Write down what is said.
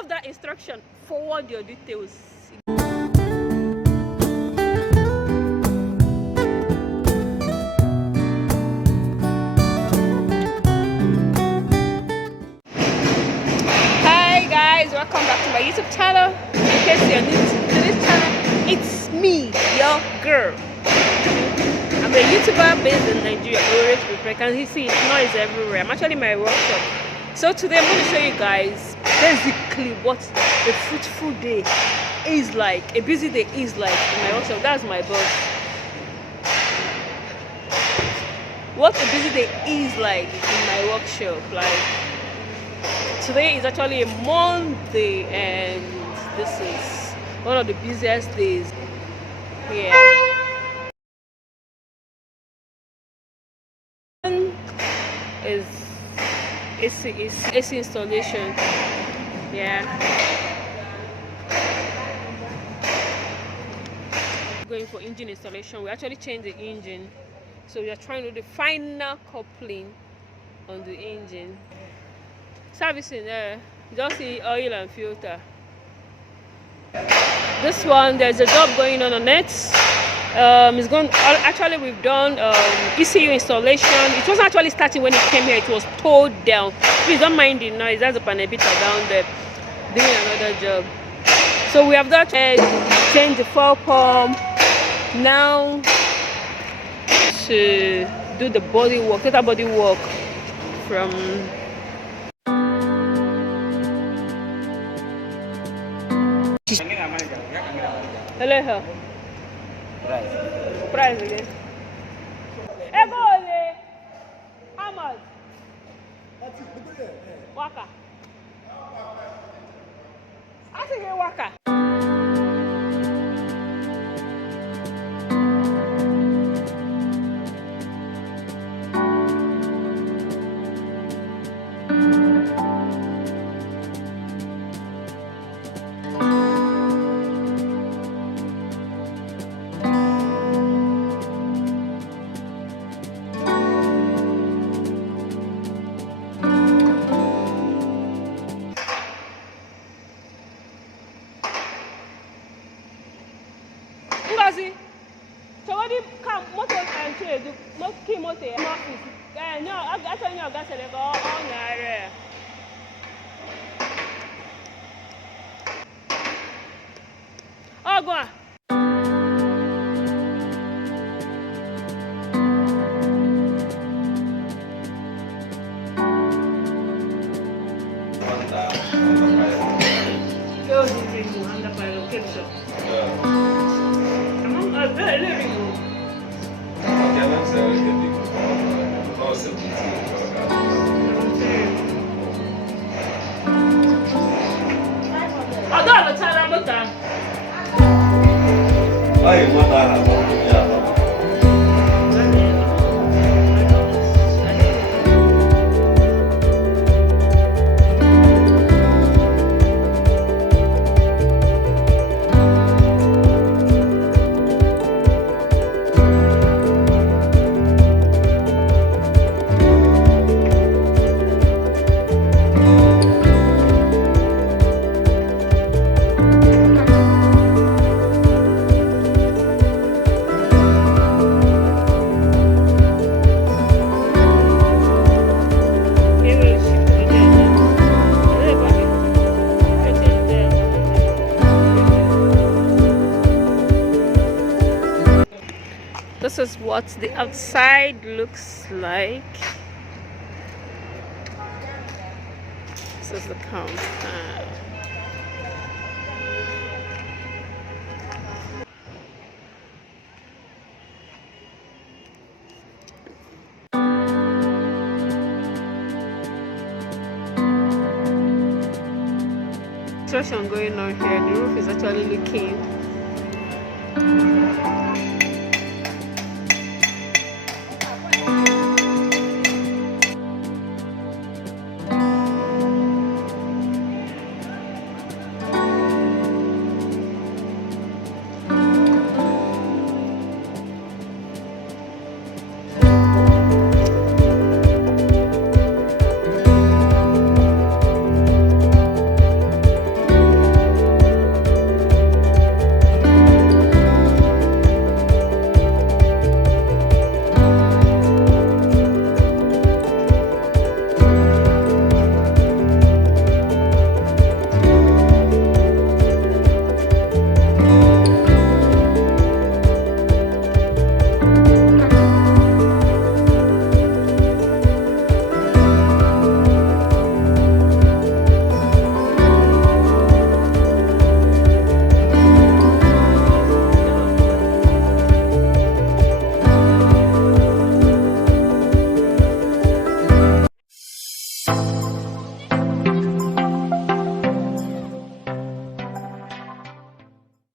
love that instruction. Forward your details. Hi guys, welcome back to my YouTube channel. In case you're new to this channel, it's me, your girl. I'm a YouTuber based in Nigeria. You can see noise everywhere. I'm actually in my workshop. So today I'm going to show you guys basically what a fruitful day is like, a busy day is like in my workshop. That's my boss. What a busy day is like in my workshop. Like, today is actually a Monday and this is one of the busiest days here. Is AC installation. Yeah, going for engine installation. We actually changed the engine, so we are trying to do the final coupling on the engine. Servicing there, just the oil and filter. This one, there's a job going on it. It's going. Actually, we've done ECU installation. It wasn't actually starting when it came here. It was towed down. Please don't mind the noise. That's a panelita down there doing another job. So we have that. Change the fuel pump now to do the body work. Total body work from. Hello. Price again. Ebole. How much? Waka. I think you waka. So what do you come motor and trade? Key motor office. No, I tell you, I got to go on there. Oh, go on. This is what the outside looks like. This is the compound. Construction going on here. The roof is actually leaking.